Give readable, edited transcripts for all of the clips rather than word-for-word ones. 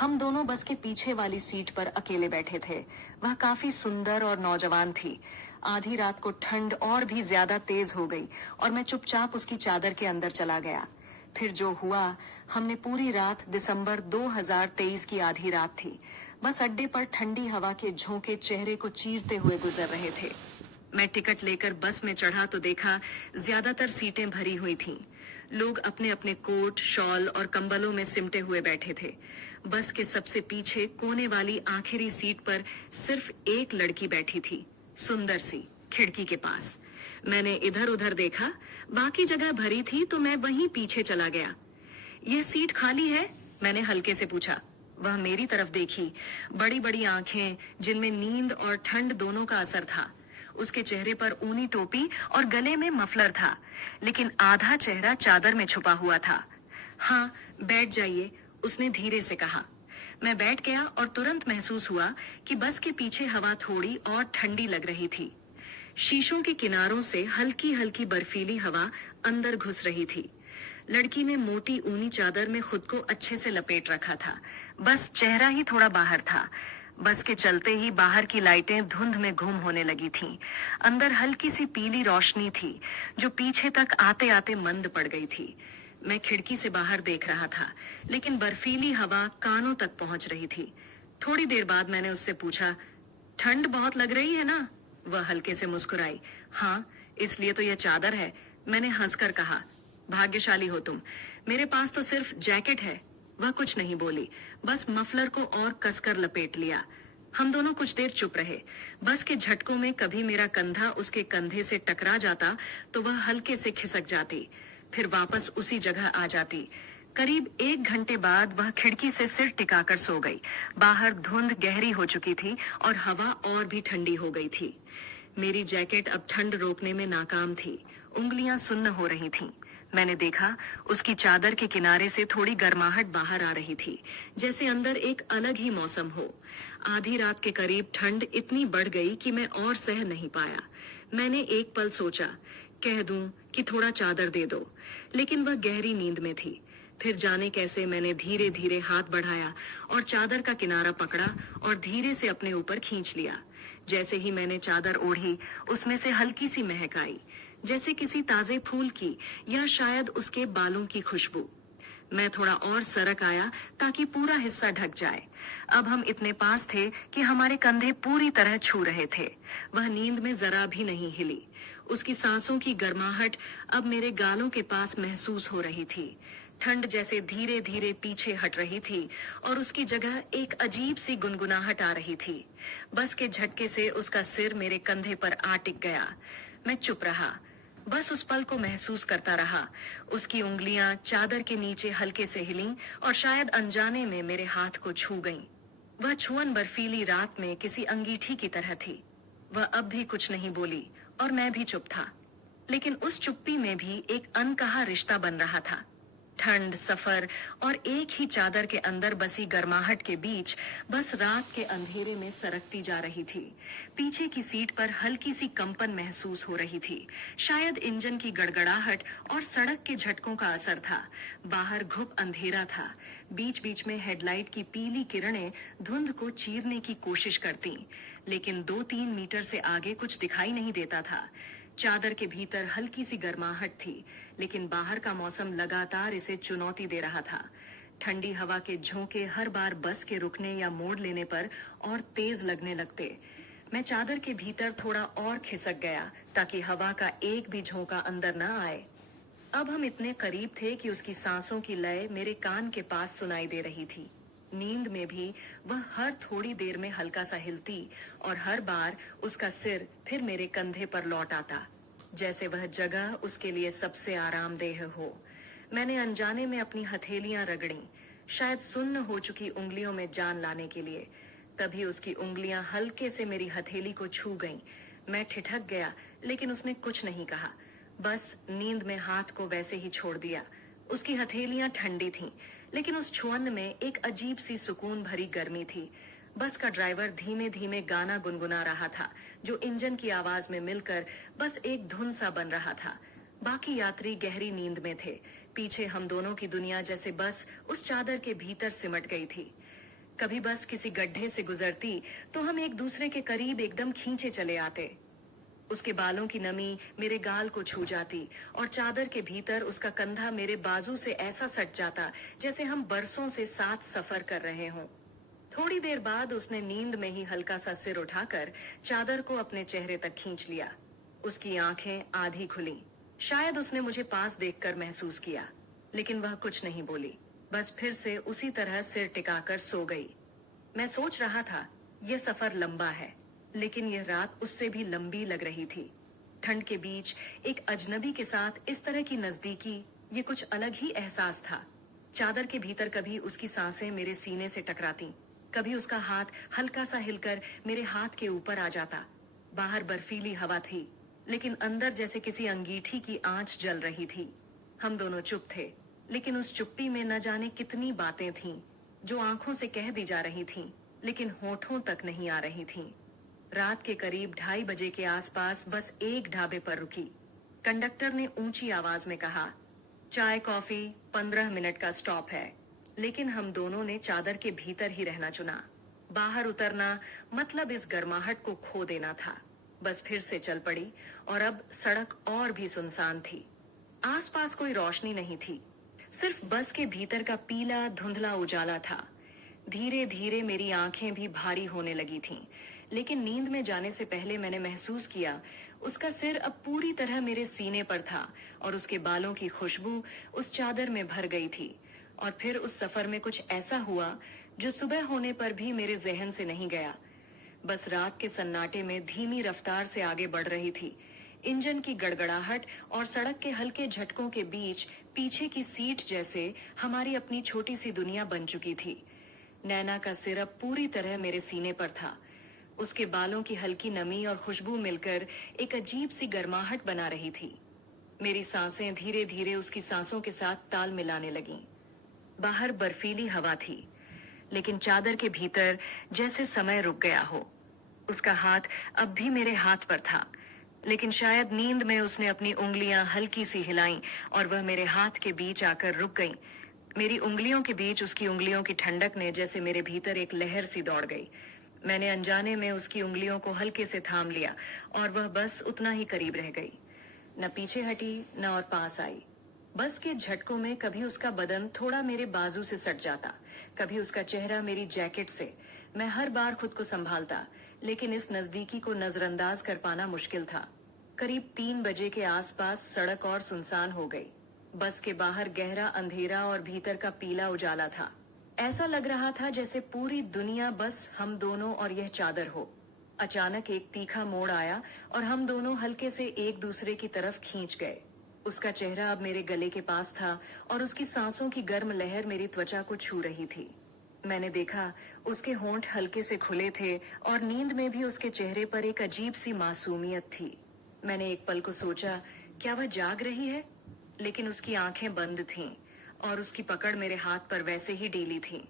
हम दोनों बस के पीछे वाली सीट पर अकेले बैठे थे। वह काफी सुंदर और नौजवान थी। आधी रात को ठंड और भी ज्यादा तेज हो गई और मैं चुपचाप उसकी चादर के अंदर चला गया। फिर जो हुआ, हमने पूरी रात, दिसंबर 2023 की आधी रात थी, बस अड्डे पर ठंडी हवा के झोंके चेहरे को चीरते हुए गुजर रहे थे। मैं टिकट लेकर बस में चढ़ा तो देखा ज्यादातर सीटें भरी हुई थीं। लोग अपने अपने कोट, शॉल और कंबलों में सिमटे हुए बैठे थे। बस के सबसे पीछे कोने वाली आखिरी सीट पर सिर्फ एक लड़की बैठी थी, सुंदर सी, खिड़की के पास। मैंने इधर उधर देखा, बाकी जगह भरी थी तो मैं वहीं पीछे चला गया। यह सीट खाली है? मैंने हल्के से पूछा। वह मेरी तरफ देखी, बड़ी बड़ी आंखें जिनमें नींद और ठंड दोनों का असर था। उसके चेहरे पर ऊनी टोपी और गले में मफलर था, लेकिन आधा चेहरा चादर में छुपा हुआ था। हाँ, बैठ जाइए, उसने धीरे से कहा। मैं बैठ गया और तुरंत महसूस हुआ कि बस के पीछे हवा थोड़ी और ठंडी लग रही थी। शीशों के किनारों से हल्की हल्की बर्फीली हवा अंदर घुस रही थी। लड़की ने मोटी ऊनी चादर में खुद को अच्छे से लपेट रखा था, बस चेहरा ही थोड़ा बाहर था। बस के चलते ही बाहर की लाइटें धुंध में गुम होने लगी थीं। अंदर हल्की सी पीली रोशनी थी जो पीछे तक आते आते मंद पड़ गई थी। मैं खिड़की से बाहर देख रहा था, लेकिन बर्फीली हवा कानों तक पहुंच रही थी। थोड़ी देर बाद मैंने उससे पूछा, ठंड बहुत लग रही है ना? वह हल्के से मुस्कुराई। हाँ, इसलिए तो यह चादर है, मैंने हंसकर कहा। भाग्यशाली हो तुम, मेरे पास तो सिर्फ जैकेट है। वह कुछ नहीं बोली, बस मफलर को और कसकर लपेट लिया। हम दोनों कुछ देर चुप रहे। बस के झटकों में कभी मेरा कंधा उसके कंधे से टकरा जाता तो वह हल्के से खिसक जाती, फिर वापस उसी जगह आ जाती। करीब 1 घंटे बाद वह खिड़की से सिर टिकाकर सो गई। बाहर धुंध गहरी हो चुकी थी और हवा और भी ठंडी हो गई थी। मेरी जैकेट अब ठंड रोकने में नाकाम थी, उंगलियां सुन्न हो रही थीं। मैंने देखा उसकी चादर के किनारे से थोड़ी गर्माहट बाहर आ रही थी, जैसे अंदर एक अलग ही मौसम हो। आधी रात के करीब ठंड इतनी बढ़ गई कि मैं और सह नहीं पाया। मैंने एक पल सोचा, कह दूं कि थोड़ा चादर दे दो, लेकिन वह गहरी नींद में थी। फिर जाने कैसे मैंने धीरे धीरे हाथ बढ़ाया और चादर का किनारा पकड़ा और धीरे से अपने ऊपर खींच लिया। जैसे ही मैंने चादर ओढ़ी, उसमें से हल्की सी महक आई, जैसे किसी ताजे फूल की या शायद उसके बालों की खुशबू। मैं थोड़ा और सरक आया ताकि पूरा हिस्सा ढक जाए। अब हम इतने पास थे कि हमारे कंधे पूरी तरह छू रहे थे। वह नींद में जरा भी नहीं हिली। उसकी सांसों की गर्माहट अब मेरे गालों के पास महसूस हो रही थी। ठंड जैसे धीरे धीरे पीछे हट रही थी और उसकी जगह एक अजीब सी गुनगुनाहट आ रही थी। बस के झटके से उसका सिर मेरे कंधे पर आ टिक गया। मैं चुप रहा, बस उस पल को महसूस करता रहा। उसकी उंगलियां चादर के नीचे हल्के से हिलीं और शायद अनजाने में मेरे हाथ को छू गईं। वह छुअन बर्फीली रात में किसी अंगीठी की तरह थी। वह अब भी कुछ नहीं बोली और मैं भी चुप था, लेकिन उस चुप्पी में भी एक अनकहा रिश्ता बन रहा था। ठंड, सफर और एक ही चादर के अंदर बसी गर्माहट के बीच बस रात के अंधेरे में सरकती जा रही थी। पीछे की सीट पर हल्की सी कंपन महसूस हो रही थी, शायद इंजन की गड़गड़ाहट और सड़क के झटकों का असर था। बाहर घुप अंधेरा था, बीच बीच में हेडलाइट की पीली किरणें धुंध को चीरने की कोशिश करती, लेकिन 2-3 मीटर से आगे कुछ दिखाई नहीं देता था। चादर के भीतर हल्की सी गर्माहट थी, लेकिन बाहर का मौसम लगातार इसे चुनौती दे रहा था। ठंडी हवा के झोंके हर बार बस के रुकने या मोड़ लेने पर और तेज लगने लगते। मैं चादर के भीतर थोड़ा और खिसक गया ताकि हवा का एक भी झोंका अंदर न आए। अब हम इतने करीब थे कि उसकी सांसों की लय मेरे कान के पास सुनाई दे रही थी। नींद में भी वह हर थोड़ी देर में हल्का सा हिलती और हर बार उसका सिर फिर मेरे कंधे पर लौट आता, जैसे वह जगह उसके लिए सबसे आरामदेह हो। मैंने अनजाने में अपनी हथेलियां रगड़ी, शायद सुन्न हो चुकी उंगलियों में जान लाने के लिए। तभी उसकी उंगलियां हल्के से मेरी हथेली को छू गईं। मैं ठिठक गया, लेकिन उसने कुछ नहीं कहा, बस नींद में हाथ को वैसे ही छोड़ दिया। उसकी हथेलियां ठंडी थीं, लेकिन उस छुअन में एक अजीब सी सुकून भरी गर्मी थी। बस का ड्राइवर धीमे धीमे गाना गुनगुना रहा था, जो इंजन की आवाज में मिलकर बस एक धुन सा बन रहा था। बाकी यात्री गहरी नींद में थे। पीछे हम दोनों की दुनिया जैसे बस उस चादर के भीतर सिमट गई थी। कभी बस किसी गड्ढे से गुजरती तो हम एक दूसरे के करीब एकदम खींचे चले आते। उसके बालों की नमी मेरे गाल को छू जाती और चादर के भीतर उसका कंधा मेरे बाजू से ऐसा सट जाता जैसे हम बरसों से साथ सफर कर रहे हों। थोड़ी देर बाद उसने नींद में ही हल्का सा सिर उठाकर चादर को अपने चेहरे तक खींच लिया। उसकी आंखें आधी खुली। शायद उसने मुझे पास देखकर महसूस किया, लेकिन वह कुछ नहीं बोली, बस फिर से उसी तरह सिर टिकाकर सो गई। मैं सोच रहा था, यह सफर लंबा है, लेकिन यह रात उससे भी लंबी लग रही थी। ठंड के बीच एक अजनबी के साथ इस तरह की नजदीकी, ये कुछ अलग ही एहसास था। चादर के भीतर कभी उसकी सांसें मेरे सीने से टकराती, कभी उसका हाथ हल्का सा हिलकर मेरे हाथ के ऊपर आ जाता। बाहर बर्फीली हवा थी, लेकिन अंदर जैसे किसी अंगीठी की आंच जल रही थी। हम दोनों चुप थे, लेकिन उस चुप्पी में न जाने कितनी बातें थीं, जो आंखों से कह दी जा रही थीं, लेकिन होठों तक नहीं आ रही थीं। रात के करीब 2:30 बजे के आसपास बस एक ढाबे पर रुकी। कंडक्टर ने ऊंची आवाज में कहा, चाय कॉफी 15 मिनट का स्टॉप है। लेकिन हम दोनों ने चादर के भीतर ही रहना चुना। बाहर उतरना मतलब इस गर्माहट को खो देना था। बस फिर से चल पड़ी और अब सड़क और भी सुनसान थी। आसपास कोई रोशनी नहीं थी, सिर्फ बस के भीतर का पीला धुंधला उजाला था। धीरे धीरे मेरी आंखें भी भारी होने लगी थीं, लेकिन नींद में जाने से पहले मैंने महसूस किया उसका सिर अब पूरी तरह मेरे सीने पर था और उसके बालों की खुशबू उस चादर में भर गई थी। और फिर उस सफर में कुछ ऐसा हुआ जो सुबह होने पर भी मेरे जहन से नहीं गया। बस रात के सन्नाटे में धीमी रफ्तार से आगे बढ़ रही थी। इंजन की गड़गड़ाहट और सड़क के हल्के झटकों के बीच पीछे की सीट जैसे हमारी अपनी छोटी सी दुनिया बन चुकी थी। नैना का सिर अब पूरी तरह मेरे सीने पर था। उसके बालों की हल्की नमी और खुशबू मिलकर एक अजीब सी गर्माहट बना रही थी। मेरी सांसें धीरे धीरे उसकी सांसों के साथ ताल मिलाने लगीं। बाहर बर्फीली हवा थी, लेकिन चादर के भीतर जैसे समय रुक गया हो। उसका हाथ अब भी मेरे हाथ पर था, लेकिन शायद नींद में उसने अपनी उंगलियां हल्की सी हिलाईं और वह मेरे हाथ के बीच आकर रुक गईं। मेरी उंगलियों के बीच उसकी उंगलियों की ठंडक ने जैसे मेरे भीतर एक लहर सी दौड़ गई। मैंने अनजाने में उसकी उंगलियों को हल्के से थाम लिया और वह बस उतना ही करीब रह गई। न पीछे हटी, न और पास आई। बस के झटकों में कभी उसका बदन थोड़ा मेरे बाजू से सट जाता, कभी उसका चेहरा मेरी जैकेट से। मैं हर बार खुद को संभालता, लेकिन इस नजदीकी को नजरअंदाज कर पाना मुश्किल था। करीब 3 बजे के आसपास सड़क और सुनसान हो गई। बस के बाहर गहरा अंधेरा और भीतर का पीला उजाला था। ऐसा लग रहा था जैसे पूरी दुनिया बस हम दोनों और यह चादर हो। अचानक एक तीखा मोड़ आया और हम दोनों हल्के से एक दूसरे की तरफ खींच गए। उसका चेहरा अब मेरे गले के पास था और उसकी सांसों की गर्म लहर मेरी त्वचा को छू रही थी। मैंने देखा उसके होंठ हल्के से खुले थे और नींद में भी उसके चेहरे पर एक अजीब सी मासूमियत थी। मैंने एक पल को सोचा, क्या वह जाग रही है? लेकिन उसकी आंखें बंद थीं और उसकी पकड़ मेरे हाथ पर वैसे ही ढीली थी।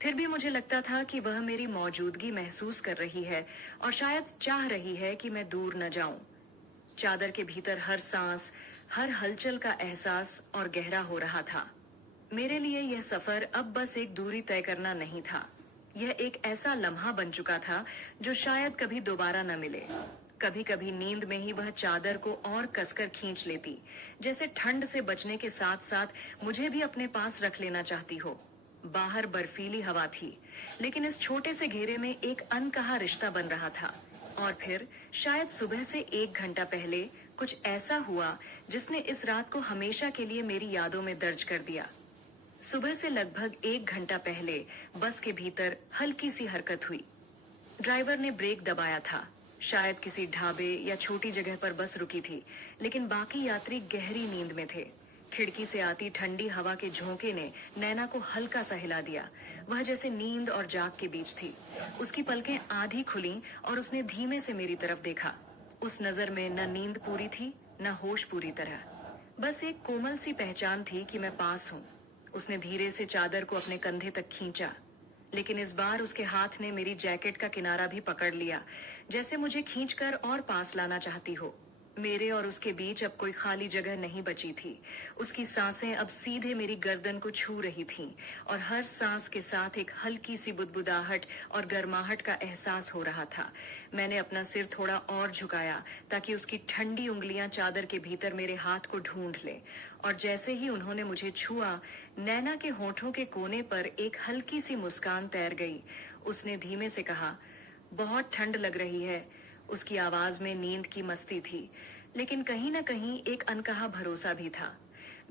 फिर भी मुझे लगता था कि वह मेरी मौजूदगी महसूस कर रही है और शायद चाह रही है कि मैं दूर न जाऊं। चादर के भीतर हर सांस, हर हलचल का एहसास और गहरा हो रहा था। मेरे लिए यह सफर अब बस एक दूरी तय करना नहीं था। यह एक ऐसा लम्हा बन चुका था जो शायद कभी दोबारा न मिले। कभी कभी नींद में ही वह चादर को और कसकर खींच लेती, जैसे ठंड से बचने के साथ साथ मुझे भी अपने पास रख लेना चाहती हो। बाहर बर्फीली हवा थी, लेकिन इस छोटे से घेरे में एक अनकहा रिश्ता बन रहा था। और फिर शायद सुबह से 1 घंटा पहले कुछ ऐसा हुआ जिसने इस रात को हमेशा के लिए मेरी यादों में दर्ज कर दिया। सुबह से लगभग 1 घंटा पहले बस के भीतर हल्की सी हरकत हुई। ड्राइवर ने ब्रेक दबाया था। शायद किसी ढाबे या छोटी जगह पर बस रुकी थी, लेकिन बाकी यात्री गहरी नींद में थे। खिड़की से आती ठंडी हवा के झोंके ने नैना को हल्का सा हिला दिया। वह जैसे नींद और जाग के बीच थी। उसकी पलकें आधी खुलीं और उसने धीमे से मेरी तरफ देखा। उस नजर में न नींद पूरी थी, न होश पूरी तरह। बस एक कोमल सी पहचान थी कि मैं पास हूँ। उसने धीरे से चादर को अपने कंधे तक खींचा, लेकिन इस बार उसके हाथ ने मेरी जैकेट का किनारा भी पकड़ लिया, जैसे मुझे खींचकर और पास लाना चाहती हो। मेरे और उसके बीच अब कोई खाली जगह नहीं बची थी। उसकी सांसें अब सीधे मेरी गर्दन को छू रही थीं और हर सांस के साथ एक हल्की सी बुदबुदाहट और गर्माहट का एहसास हो रहा था। मैंने अपना सिर थोड़ा और झुकाया ताकि उसकी ठंडी उंगलियां चादर के भीतर मेरे हाथ को ढूंढ लें, और जैसे ही उन्होंने मुझे छुआ, नैना के होठों के कोने पर एक हल्की सी मुस्कान तैर गई। उसने धीमे से कहा, बहुत ठंड लग रही है। उसकी आवाज में नींद की मस्ती थी, लेकिन कहीं न कहीं एक अनकहा भरोसा भी था।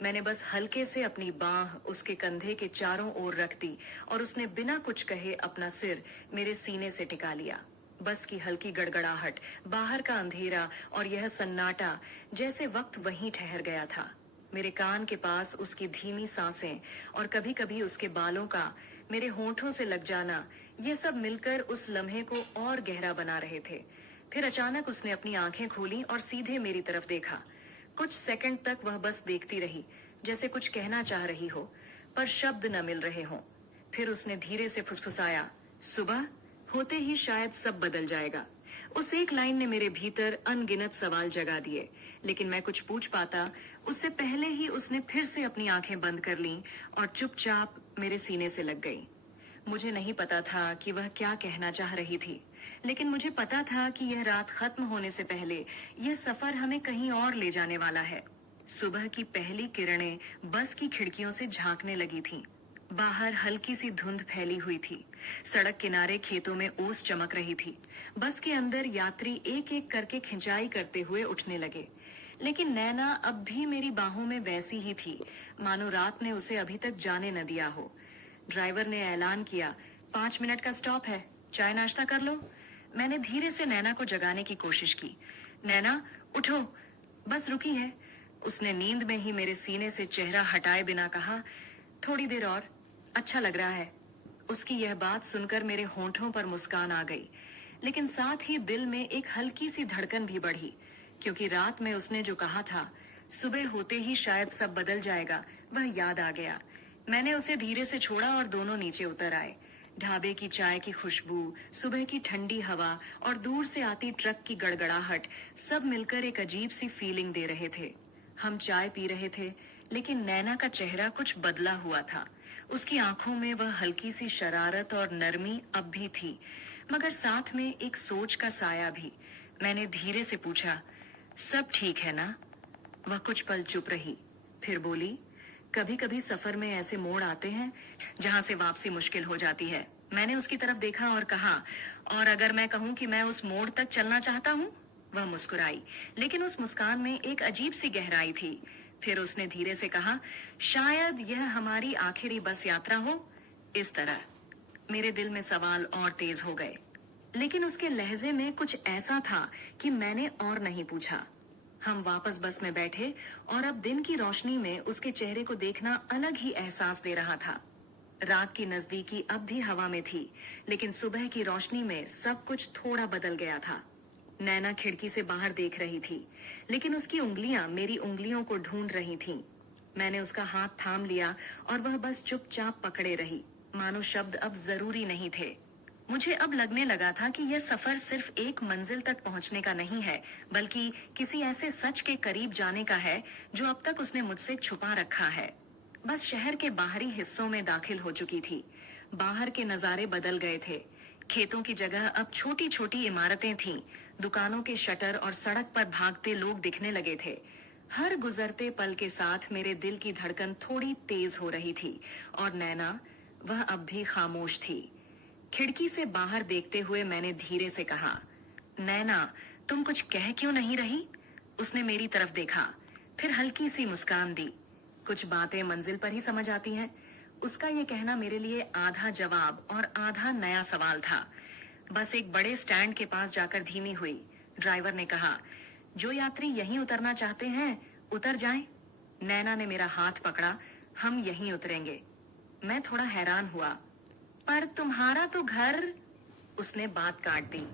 मैंने बस हल्के से अपनी बांह उसके कंधे के चारों ओर रख दी और उसने बिना कुछ कहे अपना सिर मेरे सीने से टिका लिया। बस की हल्की गड़गड़ाहट, बाहर का अंधेरा और यह सन्नाटा, जैसे वक्त वहीं ठहर गया था। मेरे कान के पास उसकी धीमी सांसें और कभी-कभी उसके बालों का मेरे होठों से लग जाना, ये सब मिलकर उस लम्हे को और गहरा बना रहे थे। फिर अचानक उसने अपनी आंखें खोली और सीधे मेरी तरफ देखा। कुछ सेकंड तक वह बस देखती रही, जैसे कुछ कहना चाह रही हो, पर शब्द न मिल रहे हों। फिर उसने धीरे से फुसफुसाया, सुबह होते ही शायद सब बदल जाएगा। उस एक लाइन ने मेरे भीतर अनगिनत सवाल जगा दिए, लेकिन मैं कुछ पूछ पाता उससे पहले ही उसने फिर से अपनी आंखें बंद कर लीं और चुपचाप मेरे सीने से लग गई। मुझे नहीं पता था कि वह क्या कहना चाह रही थी, लेकिन मुझे पता था कि यह रात खत्म होने से पहले यह सफर हमें कहीं और ले जाने वाला है। सुबह की पहली किरणें बस की खिड़कियों से झांकने लगी थीं। बाहर हल्की सी धुंध फैली हुई थी। सड़क किनारे खेतों में ओस चमक रही थी। बस के अंदर यात्री एक एक करके खिंचाई करते हुए उठने लगे, लेकिन नैना अब भी मेरी बाहों में वैसी ही थी, मानो रात ने उसे अभी तक जाने न दिया हो। ड्राइवर ने ऐलान किया, 5 मिनट का स्टॉप है, चाय नाश्ता कर लो। मैंने धीरे से नैना को जगाने की कोशिश की। नैना, उठो, बस रुकी है। उसने नींद में ही मेरे सीने से चेहरा हटाए बिना कहा, थोड़ी देर और, अच्छा लग रहा है। उसकी यह बात सुनकर मेरे होंठों पर मुस्कान आ गई, लेकिन साथ ही दिल में एक हल्की सी धड़कन भी बढ़ी, क्योंकि रात में उसने जो कहा था, सुबह होते ही शायद सब बदल जाएगा, वह याद आ गया। मैंने उसे धीरे से छोड़ा और दोनों नीचे उतर आए। ढाबे की चाय की खुशबू, सुबह की ठंडी हवा और दूर से आती ट्रक की गड़गड़ाहट, सब मिलकर एक अजीब सी फीलिंग दे रहे थे। हम चाय पी रहे थे, लेकिन नैना का चेहरा कुछ बदला हुआ था। उसकी आंखों में वह हल्की सी शरारत और नरमी अब भी थी, मगर साथ में एक सोच का साया भी। मैंने धीरे से पूछा, सब ठीक है ना? वह कुछ पल चुप रही, फिर बोली, कभी कभी सफर में ऐसे मोड़ आते हैं जहां से वापसी मुश्किल हो जाती है। मैंने उसकी तरफ देखा और कहा, और अगर मैं कहूं कि मैं उस मोड़ तक चलना चाहता हूं? वह मुस्कुराई, लेकिन उस मुस्कान में एक अजीब सी गहराई थी। फिर उसने धीरे से कहा, शायद यह हमारी आखिरी बस यात्रा हो। इस तरह मेरे दिल में सवाल और तेज हो गए, लेकिन उसके लहजे में कुछ ऐसा था कि मैंने और नहीं पूछा। हम वापस बस में बैठे और अब दिन की रोशनी में उसके चेहरे को देखना अलग ही एहसास दे रहा था। रात की नजदीकी अब भी हवा में थी, लेकिन सुबह की रोशनी में सब कुछ थोड़ा बदल गया था। नैना खिड़की से बाहर देख रही थी, लेकिन उसकी उंगलियां मेरी उंगलियों को ढूंढ रही थीं। मैंने उसका हाथ थाम लिया और वह बस चुपचाप पकड़े रही, मानो शब्द अब जरूरी नहीं थे। मुझे अब लगने लगा था कि यह सफर सिर्फ एक मंजिल तक पहुंचने का नहीं है, बल्कि किसी ऐसे सच के करीब जाने का है जो अब तक उसने मुझसे छुपा रखा है। बस शहर के बाहरी हिस्सों में दाखिल हो चुकी थी। बाहर के नजारे बदल गए थे। खेतों की जगह अब छोटी छोटी इमारतें थीं। दुकानों के शटर और सड़क पर भागते लोग दिखने लगे थे। हर गुजरते पल के साथ मेरे दिल की धड़कन थोड़ी तेज हो रही थी, और नैना, वह अब भी खामोश थी। खिड़की से बाहर देखते हुए मैंने धीरे से कहा, नैना, तुम कुछ कह क्यों नहीं रही? उसने मेरी तरफ देखा, फिर हल्की सी मुस्कान दी। कुछ बातें मंजिल पर ही समझ आती हैं। उसका ये कहना मेरे लिए आधा जवाब और आधा नया सवाल था। बस एक बड़े स्टैंड के पास जाकर धीमी हुई। ड्राइवर ने कहा, जो यात्री यहीं उतरना चाहते हैं, उतर जाएं। नैना ने मेरा हाथ पकड़ा, हम यहीं उतरेंगे। मैं थोड़ा हैरान हुआ, पर तुम्हारा तो घर। उसने बात काट दी,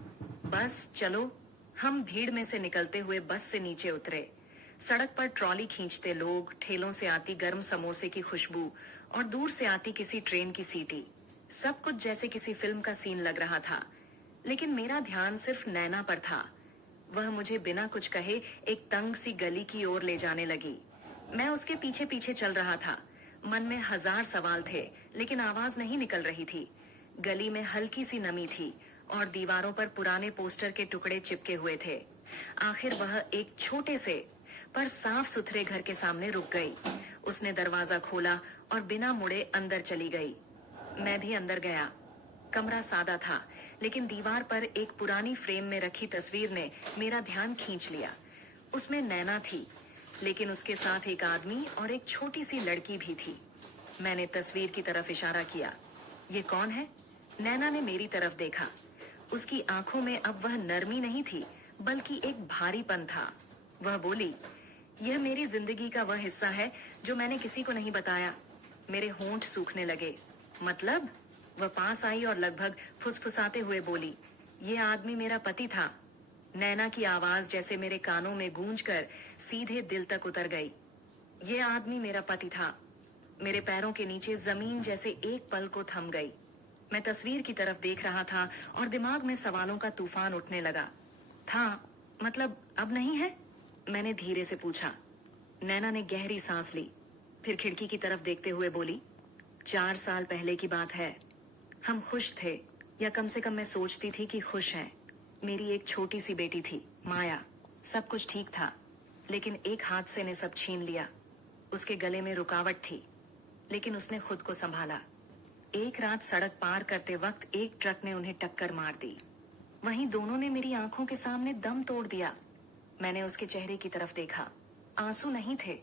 बस चलो। हम भीड़ में से निकलते हुए बस से नीचे उतरे। सड़क पर ट्रॉली खींचते लोग, ठेलों से आती गर्म समोसे की खुशबू और दूर से आती किसी ट्रेन की सीटी, सब कुछ जैसे किसी फिल्म का सीन लग रहा था। लेकिन मेरा ध्यान सिर्फ नैना पर था। वह मुझे बिना कुछ कहे एक तंग सी गली की ओर ले जाने लगी। मैं उसके पीछे पीछे चल रहा था। मन में हजार सवाल थे, लेकिन आवाज नहीं निकल रही थी। गली में हल्की सी नमी थी और दीवारों पर पुराने पोस्टर के टुकड़े चिपके हुए थे। आखिर वह एक छोटे से पर साफ सुथरे घर के सामने रुक गई। उसने दरवाजा खोला और बिना मुड़े अंदर चली गई। मैं भी अंदर गया। कमरा सादा था, लेकिन दीवार पर एक पुरानी फ्रेम में रखी तस्वीर ने मेरा ध्यान खींच लिया। उसमें नैना थी, लेकिन उसके साथ एक आदमी और एक छोटी सी लड़की भी थी। मैंने तस्वीर की तरफ इशारा किया। ये कौन है? नैना ने मेरी तरफ देखा। उसकी आंखों में अब वह नरमी नहीं थी, बल्कि एक भारीपन था। वह बोली, यह मेरी जिंदगी का वह हिस्सा है जो मैंने किसी को नहीं बताया। मेरे होंठ सूखने लगे। मतलब? वह पास आई और लगभग फुसफुसाते हुए बोली, ये आदमी मेरा पति था। नैना की आवाज जैसे मेरे कानों में गूंजकर सीधे दिल तक उतर गई। ये आदमी मेरा पति था। मेरे पैरों के नीचे जमीन जैसे एक पल को थम गई। मैं तस्वीर की तरफ देख रहा था और दिमाग में सवालों का तूफान उठने लगा। था मतलब अब नहीं है? मैंने धीरे से पूछा। नैना ने गहरी सांस ली, फिर खिड़की की तरफ देखते हुए बोली, 4 साल पहले की बात है। हम खुश थे, या कम से कम मैं सोचती थी कि खुश हैं। मेरी एक छोटी सी बेटी थी, माया। सब कुछ ठीक था, लेकिन एक हादसे ने सब छीन लिया। उसके गले में रुकावट थी, लेकिन उसने खुद को संभाला। एक रात सड़क पार करते वक्त एक ट्रक ने उन्हें टक्कर मार दी। वहीं दोनों ने मेरी आंखों के सामने दम तोड़ दिया। मैंने उसके चेहरे की तरफ देखा। आंसू नहीं थे,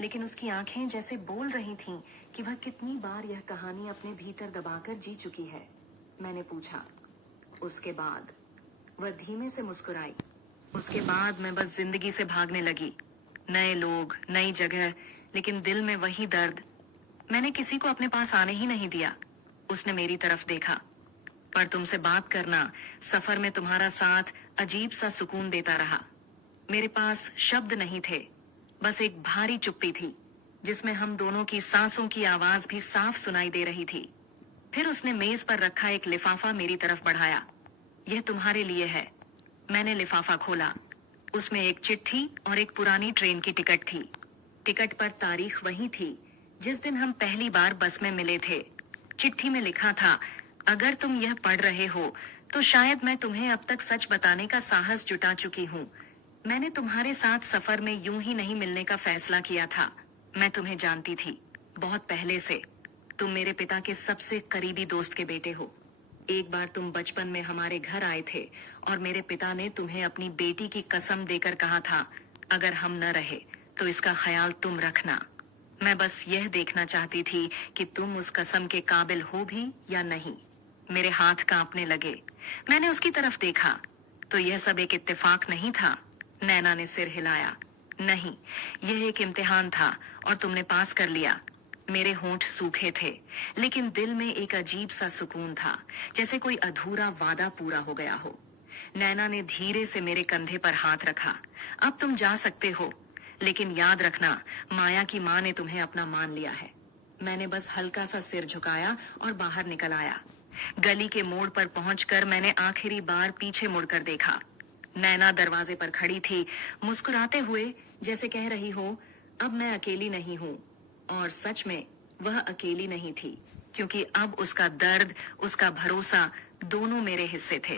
लेकिन उसकी आंखें जैसे बोल रही थीं कि वह कितनी बार यह कहानी अपने भीतर दबाकर जी चुकी है। मैंने पूछा, उसके बाद? वह धीमे से मुस्कुराई। उसके बाद मैं बस जिंदगी से भागने लगी। नए लोग, नई जगह, लेकिन दिल में वही दर्द। मैंने किसी को अपने पास आने ही नहीं दिया। उसने मेरी तरफ देखा। पर तुमसे बात करना, सफर में तुम्हारा साथ अजीब सा सुकून देता रहा। मेरे पास शब्द नहीं थे, बस एक भारी चुप्पी थी, जिसमें हम दोनों की सांसों की आवाज भी साफ सुनाई दे रही थी। फिर उसने मेज पर रखा एक लिफाफा मेरी तरफ बढ़ाया। यह तुम्हारे लिए है। मैंने लिफाफा खोला। उसमें एक चिट्ठी और एक पुरानी ट्रेन की टिकट थी। टिकट पर तारीख वही थी जिस दिन हम पहली बार बस में मिले थे। चिट्ठी में लिखा था, अगर तुम यह पढ़ रहे हो तो शायद मैं तुम्हें अब तक सच बताने का साहस जुटा चुकी हूँ। मैंने तुम्हारे साथ सफर में यूं ही नहीं मिलने का फैसला किया था। मैं तुम्हें जानती थी, बहुत पहले से। तुम मेरे पिता के सबसे करीबी दोस्त के बेटे हो। एक बार तुम बचपन में हमारे घर आए थे और मेरे पिता ने तुम्हें अपनी बेटी की कसम देकर कहा था, अगर हम न रहे तो इसका ख्याल तुम रखना। मैं बस यह देखना चाहती थी कि तुम उस कसम के काबिल हो भी या नहीं। मेरे हाथ कांपने लगे। मैंने उसकी तरफ देखा तो यह सब एक इत्तेफाक नहीं था। नैना ने सिर हिलाया। नहीं, यह एक इम्तिहान था और तुमने पास कर लिया। मेरे होंठ सूखे थे, लेकिन दिल में एक अजीब सा सुकून था, जैसे कोई अधूरा वादा पूरा हो गया हो। नैना ने धीरे से मेरे कंधे पर हाथ रखा। अब तुम जा सकते हो, लेकिन याद रखना, माया की माँ ने तुम्हें अपना मान लिया है। मैंने बस हल्का सा सिर झुकाया और बाहर निकल आया। गली के मोड़ पर पहुंचकर मैंने आखिरी बार पीछे मुड़कर देखा। नैना दरवाजे पर खड़ी थी, मुस्कुराते हुए, जैसे कह रही हो, अब मैं अकेली नहीं हूँ। और सच में वह अकेली नहीं थी, क्योंकि अब उसका दर्द, उसका भरोसा दोनों मेरे हिस्से थे।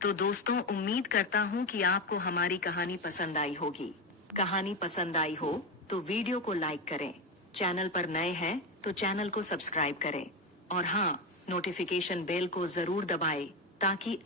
तो दोस्तों, उम्मीद करता हूँ कि आपको हमारी कहानी पसंद आई होगी। कहानी पसंद आई हो तो वीडियो को लाइक करें। चैनल पर नए हैं तो चैनल को सब्सक्राइब करें। और हाँ, नोटिफिकेशन बेल को जरूर दबाएं ताकि